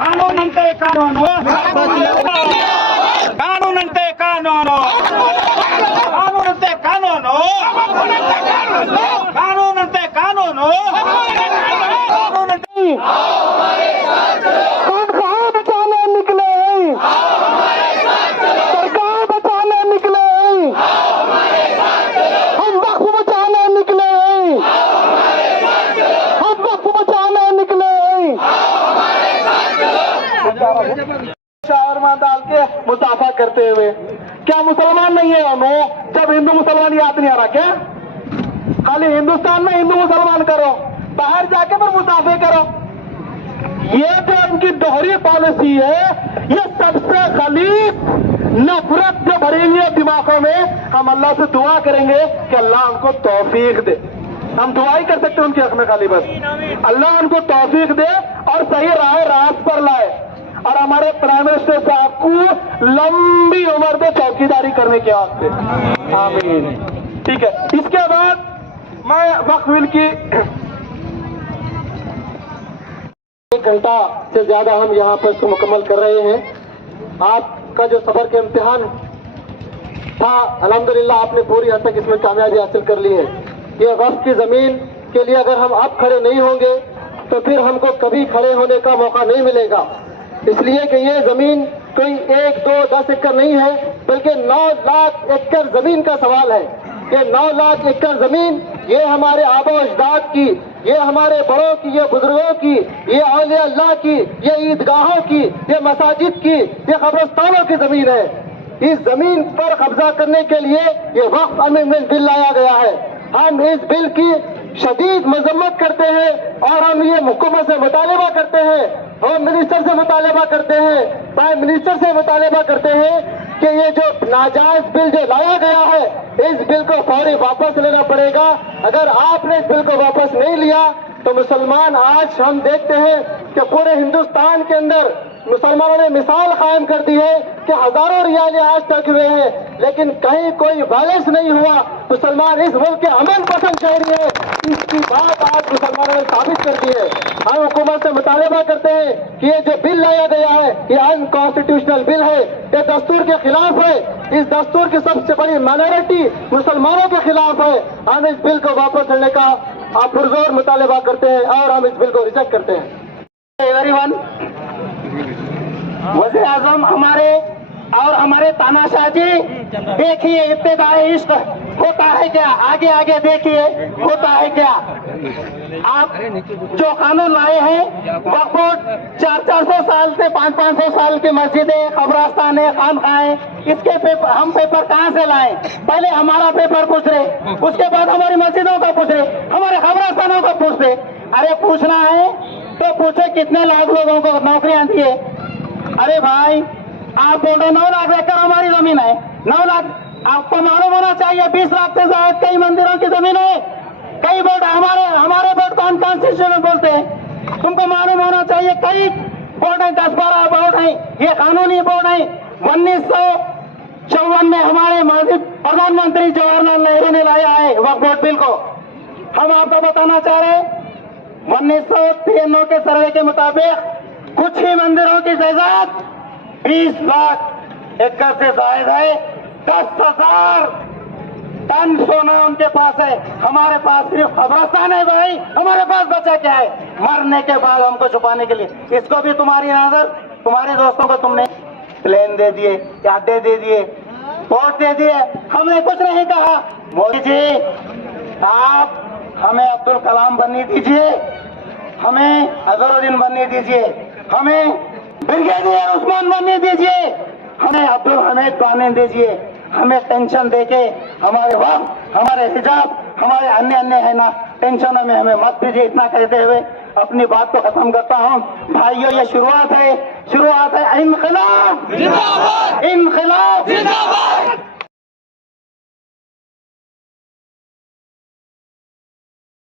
ಕಾನೂನಂತೆ ಕಾನೂನು, ಕಾನೂನಂತೆ ಕಾನೂನು, ಕಾನೂನಂತೆ ಕಾನೂನು, ಕಾನೂನಂತೆ ಕಾನೂನು, ಕಾನೂನಂತೆ कहाँ बचाने निकले, सरकार बचाने निकले, हम वक्फ बचाने निकले, हम वक्फ बचाने निकले। शावरमा डाल के मुसाफा करते हुए, क्या मुसलमान नहीं है हम? जब हिंदू मुसलमान याद नहीं आ रहा क्या? खाली हिंदुस्तान में हिंदू मुसलमान करो, बाहर जाके फिर मुसाफे करो। ये जो इनकी दोहरी पॉलिसी है, ये सबसे खलीफ नफरत जो भरी हुई है दिमागों में। हम अल्लाह से दुआ करेंगे कि अल्लाह उनको तौफीक दे। हम दुआ ही कर सकते हैं उनके हक में खाली, बस अल्लाह उनको तौफीक दे और सही राह पर लाए, और हमारे प्राइम मिनिस्टर साहब को लंबी उम्र में चौकीदारी करने के वास्ते आमीन। ठीक है, इसके बाद मैं वक्फ बिल की 1 घंटा से ज्यादा हम यहाँ पर इसको मुकम्मल कर रहे हैं। आपका जो सबर के इम्तिहान था, अल्हम्दुलिल्लाह आपने पूरी हद तक इसमें कामयाबी हासिल कर ली है। ये वक्फ की जमीन के लिए अगर हम अब खड़े नहीं होंगे तो फिर हमको कभी खड़े होने का मौका नहीं मिलेगा, इसलिए कि ये जमीन कोई 1, 2, 10 एकड़ नहीं है, बल्कि 9 लाख एकड़ जमीन का सवाल है। ये 9 लाख एकड़ जमीन, ये हमारे आबो अजदाद की, ये हमारे बड़ों की, ये बुजुर्गों की, ये औलिया अल्लाह की, ये ईदगाहों की, ये मसाजिद की, ये कब्रिस्तानों की जमीन है। इस जमीन पर कब्जा करने के लिए ये वक्फ अमेंडमेंट बिल लाया गया है। हम इस बिल की शदीद मजम्मत करते हैं और हम ये हुकूमत से मुतालिबा करते हैं, होम मिनिस्टर से मुतालिबा करते हैं, प्राइम मिनिस्टर से मुतालिबा करते हैं कि ये जो नाजायज बिल जो लाया गया है, इस बिल को फौरी वापस लेना पड़ेगा। अगर आपने इस बिल को वापस नहीं लिया तो मुसलमान, आज हम देखते हैं कि पूरे हिंदुस्तान के अंदर मुसलमानों ने मिसाल कायम कर दी है कि हजारों रियाले आज तक हुए हैं, लेकिन कहीं कोई वायलेंस नहीं हुआ। मुसलमान इस मुल्क के अमन पसंद शहरी है, इसकी बात आज मुसलमानों ने साबित कर दी है। हम हुकूमत से मुतालिबा करते हैं कि ये जो बिल लाया गया है, ये अनकॉन्स्टिट्यूशनल बिल है, ये दस्तूर के खिलाफ है। इस दस्तूर की सबसे बड़ी माइनॉरिटी मुसलमानों के खिलाफ है। हम इस बिल को वापस लेने का आप पुरजोर मुतालिबा करते हैं और हम इस बिल को रिजेक्ट करते हैं। एवरीवन, वज़ीर आज़म हमारे और हमारे तानाशाह जी, देखिए इब्तिदाई इश्क होता है क्या, आगे आगे देखिए होता है क्या। आप जो कानून लाए हैं, वक्फ बोर्ड 400 साल से 500 साल की मस्जिदें, कब्रस्तान, खानखाएं, इसके पेपर, हम पेपर कहाँ से लाएं? पहले हमारा पेपर पूछ रहे, उसके बाद हमारी मस्जिदों का पूछ रहे, हमारे कब्रस्तानों का पूछ रहे। अरे पूछना है तो पूछे कितने लाख लोगों को नौकरियां दिए। अरे भाई, आप बोल रहे 9 लाख एकड़ हमारी जमीन है, 9 लाख, आपको मालूम होना चाहिए 20 लाख से ज्यादा कई मंदिरों की जमीन है। कई बोर्ड हमारे बोर्ड को अनकॉन्स्टिट्यूशनल बोलते हैं, तुमको मालूम होना चाहिए कई बोर्ड है, 10-12 बोर्ड है, ये कानूनी बोर्ड है। 1954 में हमारे माननीय प्रधानमंत्री जवाहरलाल नेहरू ने लाया है वक्फ बोर्ड बिल को। हम आपको बताना चाह रहे हैं 1993 के सर्वे के मुताबिक कुछ ही मंदिरों की जायदाद 20 लाख एकड़ से जायद है। 10,000 टन सोना उनके पास है, हमारे पास सिर्फ कब्रिस्तान है। भाई, हमारे पास बचा क्या है मरने के बाद हमको छुपाने के लिए? इसको भी तुम्हारी नजर, तुम्हारे दोस्तों को तुमने प्लेन दे दिए, यादें दे दिए, पोर्ट दे दिए, हमने कुछ नहीं कहा। मोदी जी, आप हमें अब्दुल कलाम बनने दीजिए, हमें अजहरुद्दीन बनने दीजिए, हमें ब्रिगेडियर उस्मान बनने दीजिए, हमें अब्दुल हमीद बनने दीजिए। हमें टेंशन देके हमारे वक्त, हमारे हिजाब, हमारे अन्य है ना टेंशनों में हमें मत दीजिए। इतना कहते हुए अपनी बात को खत्म करता हूँ। भाइयों, ये शुरुआत है, इनकलाब जिंदाबाद, इनकलाब जिंदाबाद।